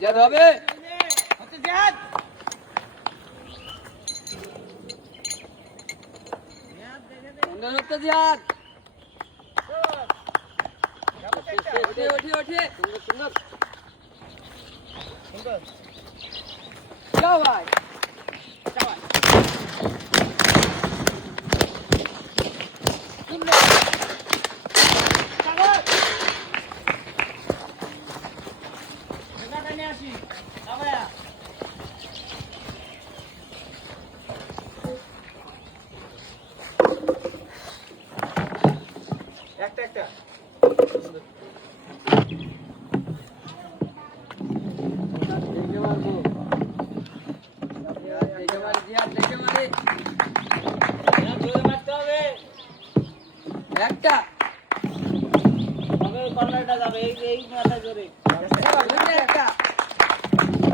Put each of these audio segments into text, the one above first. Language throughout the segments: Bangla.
জিয়াদ হবে জিয়াদ সুন্দর হচ্ছে জিয়াদ ওঠে ওঠে ওঠে সুন্দর সুন্দর সুন্দর যাও ভাই যাও সুন্দর সাগর এখানে আসি বাবায়া একটা একটা একটা কর্নারটা যাবে এই মাথা জোরে একটা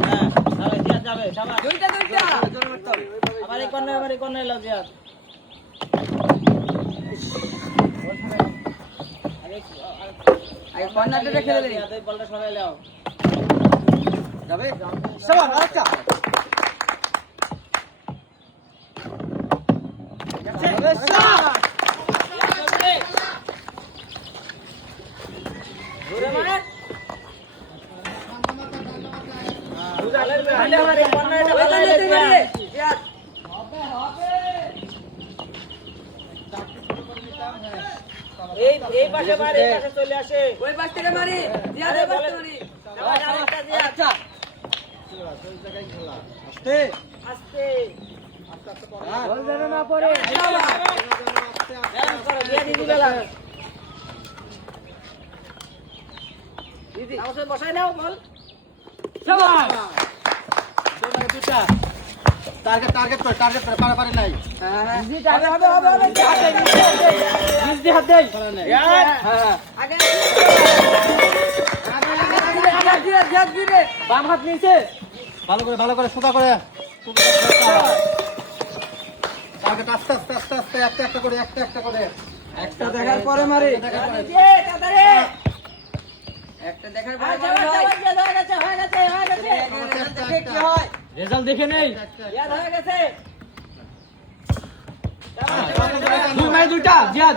হ্যাঁ যাবে জিয়াদ যাবে সাবাস দুইটা দুইটা জোরে মারতে হবে আবার এই কর্নার লাও জিয়াদ আগে কর্নারটা খেলে দে এই বলটা সরাই লাও যাবে সাবাস আরেকটা সাবাস জোরে মার এই পাশে মারি এই পাশে চলে আসে ওই পাশ থেকে মারি জিয়াদ এই পাশ থেকে মারি আরেকটা জিয়াদ আচ্ছা ওই জায়গায় খেলা আস্তে আস্তে আস্তে আস্তে পড়ে বল যেন না পড়ে ধ্যান করো জিয়াদ দিদি বেলা দিদি আমাকে বসাই নাও বল শাবাশ তোমরা দুটা টার্গেট করে পারে নাই হ্যাঁ জি টার্গেট হবে নিজ দিয়ে হাত দেই হ্যাঁ আগে জিয়াদ দিবে বাম হাত নিচে ভালো করে সোজা করে টার্গেট আস্তে একটা করে একটা দেখার পরে মারি একটা দেখার পরে হয়ে গেছে দেখে কি হয় রেজাল্ট দেখে নেই জিয়াদ হয়ে গেছে দুই মাই দুইটা জিয়াদ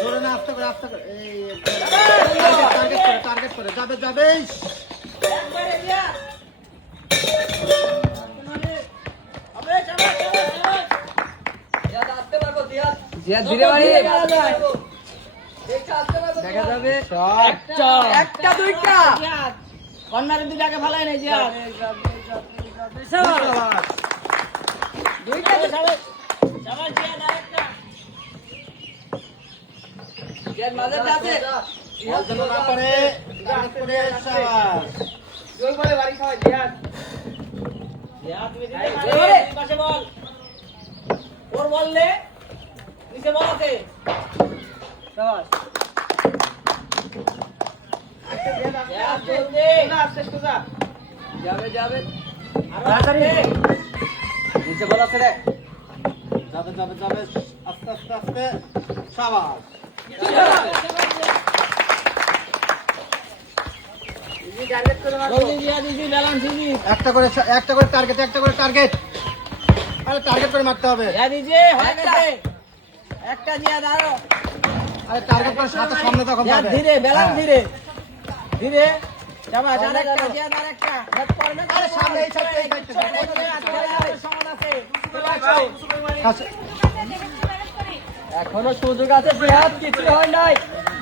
জোরে না আস্তে করে এই টার্গেট করে যাবে একবারে জিয়াদ আবে চাবা জিয়াদ আসতে পারবো জিয়াদ ধীরে মারি দেখা যাবে একটা দুইটা জিয়াদ কর্নারে দুইটাকে ফেলাই নাই জিয়াদ দুইটা শাবাশ জিয়াদ আরেকটা জিয়াদ মাঝে আছে জিয়াদ যেন না পারে টার্গেট করে শাবাশ জোর করে বাড়ি খাওয়া জিয়াদ তুমি দিতে পাশে বল ওর বললে নিচে বল আছে শাবাশ যাবে নিচে বল আছে রে যাবে আস্তে শাবাশ একটা করে টার্গেট আরে টার্গেট করে মারতে হবে একটা জিয়াদ আরো আরে টার্গেট করে সামনে তখন যাবে ধীরে বেলান ধীরে যাবা আরেকটা জিয়াদ আরেকটা হেড করবে আরে সামনে এই সাইডে সমান আছে এখনো সুযোগ আছে জিয়াদ কিছু হয় নাই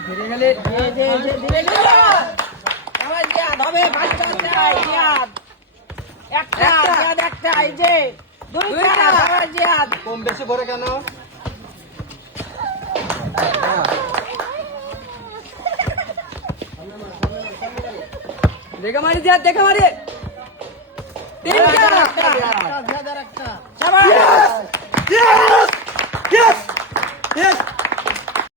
ধীরে গেলে ধীরে আমার জিয়াদ হবে বাচ্চা চাই জিয়াদ একটা এই যে দুইটা আমার জিয়াদ কম বেশি ভরে কেন দেখা মারি জিয়াদ দেখা মারি তিনটা শাবাশ